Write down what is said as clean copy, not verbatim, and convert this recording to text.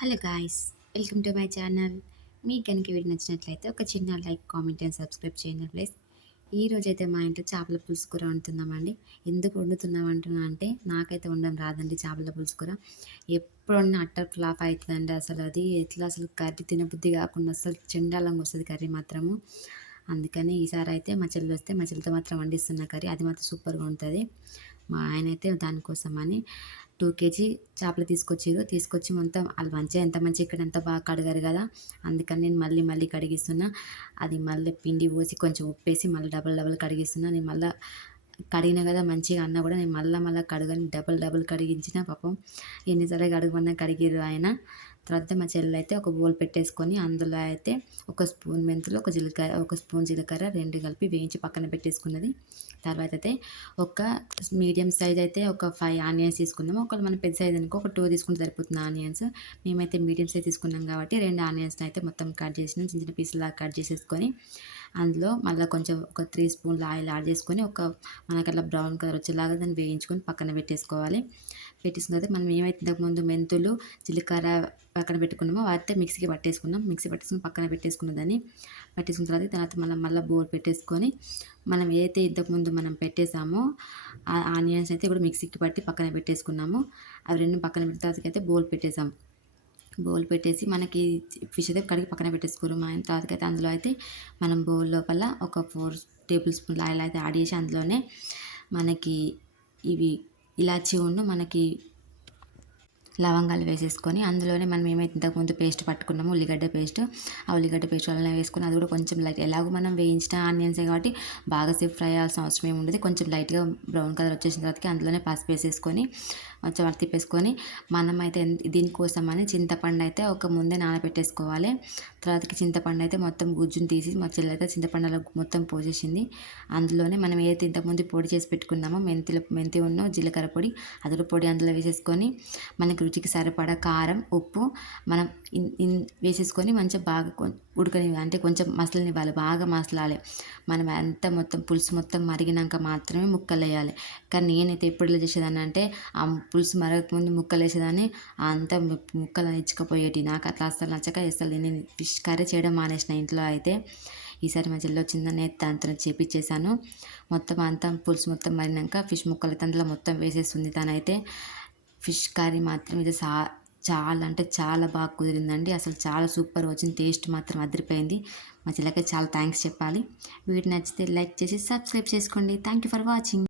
Hello guys, welcome to my channel. మీకు కనుక video నచ్చినట్లయితే ఒక చిన్న లైక్, కామెంట్ అండ్ సబ్స్క్రైబ్ చేయండి ప్లీజ్. ఈరోజైతే మా ఇంట్లో చేపల పులుసు కూర వండుతున్నామండి. ఎందుకు వండుతున్నాం అంటున్నా అంటే నాకైతే వండడం రాదండి చేపల పులుసు కూర. ఎప్పుడు వండినా అట్టర్ ఫ్లాప్ అవుతుందండి. అసలు అది ఎట్లా అసలు కర్రీ తినబుద్ధి కాకుండా అసలు చెండాలంగా వస్తుంది కర్రీ మాత్రము. అందుకని ఈసారి అయితే మా చెల్లి వస్తే మా చెల్లితో మాత్రం వండిస్తున్న కర్రీ అది మాత్రం సూపర్గా ఉంటుంది. మా ఆయన అయితే దానికోసమని 2 kg చేపలు తీసుకొచ్చి మొత్తం వాళ్ళు మంచిగా ఎంత మంచిగా ఇక్కడ ఎంత బాగా కడిగారు కదా. అందుకని నేను మళ్ళీ మళ్ళీ కడిగిస్తున్నా. అది మళ్ళీ పిండి పోసి కొంచెం ఉప్పేసి మళ్ళీ డబల్ డబల్ కడిగిస్తున్నా. నేను మళ్ళీ కడిగిన కదా మంచిగా అన్నా కూడా నేను మళ్ళీ కడగని డబల్ డబల్ కడిగించిన. పాపం ఎన్నిసార్లు కడగమన్నా కడిగిరు ఆయన. తర్వాత మా చెల్లి అయితే ఒక బౌల్ పెట్టేసుకొని అందులో అయితే ఒక స్పూన్ మెంతులు, ఒక స్పూన్ జీలకర్ర రెండు కలిపి వేయించి పక్కన పెట్టేసుకున్నది. తర్వాత అయితే ఒక మీడియం సైజ్ అయితే ఒక 5 ఆనియన్స్ తీసుకున్నాము. ఒకవేళ మనం పెద్ద సైజ్ అనుకో ఒక 2 తీసుకుంటే సరిపోతుంది ఆనియన్స్. మేమైతే మీడియం సైజ్ తీసుకున్నాం కాబట్టి 2 ఆనియన్స్ని అయితే మొత్తం కట్ చేసిన చిన్న చిన్న పీసులాగా కట్ చేసేసుకొని అందులో మళ్ళీ కొంచెం ఒక 3 స్పూన్ల ఆయిల్ యాడ్ చేసుకొని మనకి అట్లా బ్రౌన్ కలర్ వచ్చేలాగా దాన్ని వేయించుకొని పక్కన పెట్టేసుకోవాలి. పెట్టేసిన తర్వాత మనం ఏమైతే ఇంతకుముందు మెంతులు, జీలకర్ర పక్కన పెట్టుకున్నామో వాటితో మిక్సీ పట్టేసుకుని పక్కన పెట్టేసుకున్న తర్వాత మళ్ళీ బౌల్ పెట్టేసుకొని మనం ఏదైతే ఇంతకుముందు మనం పెట్టేసామో ఆ ఆనియన్స్ అయితే ఇప్పుడు మిక్సీకి పట్టి పక్కన పెట్టేసుకున్నాము. అవి రెండు పక్కన పెట్టిన తర్వాతకైతే బౌల్ పెట్టేసి మనకి ఫిష్ అయితే కడిగి పక్కన పెట్టేసుకున్నాము. ఆయన తర్వాతకైతే అందులో అయితే మనం బౌల్ లోపల ఒక 4 టేబుల్ స్పూన్ల ఆయిల్ అయితే యాడ్ చేసి అందులోనే మనకి ఇవి ఇలాచి మనకి లవంగాలు వేసేసుకొని అందులోనే మనం ఏమైతే ఇంతకుముందు పేస్ట్ పట్టుకున్నామో ఉల్లిగడ్డ పేస్ట్, ఆ ఉల్లిగడ్డ పేస్ట్ వల్ల వేసుకొని అది కూడా కొంచెం లైట్ ఎలాగో మనం వేయించిన ఆనియన్సే కాబట్టి బాగా సేపు ఫ్రై అవ్వాల్సిన అవసరం ఏమి ఉండదు. కొంచెం లైట్గా బ్రౌన్ కలర్ వచ్చేసిన తర్వాతకి అందులోనే పసుపు వేసేసుకొని కొంచెం తిప్పేసుకొని మనమైతే దీనికోసమని చింతపండు అయితే ఒక ముందే నానబెట్టేసుకోవాలి. తర్వాతకి చింతపండు అయితే మొత్తం గుజ్జును తీసి మా చెల్లి అయితే చింతపండులో మొత్తం పోసేసింది. అందులోనే మనం ఏదైతే ఇంతకుముందు పొడి చేసి పెట్టుకున్నామో మెంతి జీలకర్ర పొడి అదురు పొడి అందులో వేసేసుకొని మనకి రుచికి సరిపడా కారం, ఉప్పు మనం వేసేసుకొని మంచిగా బాగా అంటే కొంచెం మసలనివ్వాలి, బాగా మసలాలి. మనం అంతా మొత్తం పులుసు మొత్తం మరిగినాక మాత్రమే ముక్కలు వేయాలి. కానీ నేనైతే ఎప్పుడు ఇలా చేసేదాన్ని అంటే ఆ పులుసు మరగకముందు ముక్కలు వేసేదాన్ని. అంతా ముక్కలు ఇచ్చుకపోయేటి. నాకు అట్లా అస్సలు నచ్చక నేను ఫిష్ కర్రీ చేయడం మానేసిన ఇంట్లో అయితే. ఈసారి మా చెల్లి వచ్చిందని దాంతో చేపించేసాను. మొత్తం అంతా పులుసు మొత్తం మరినాక ఫిష్ ముక్కలు అయితే అందులో మొత్తం వేసేస్తుంది తనైతే. ఫిష్ కర్రీ మాత్రం ఇది చాలా అంటే చాలా బాగా కుదిరిందండి. అసలు చాలా సూపర్ వచ్చింది. టేస్ట్ మాత్రం అదిరిపోయింది. మా చెల్లెకి చాలా థ్యాంక్స్ చెప్పాలి. వీడియో నచ్చితే లైక్ చేసి సబ్స్క్రైబ్ చేసుకోండి. Thank you for watching.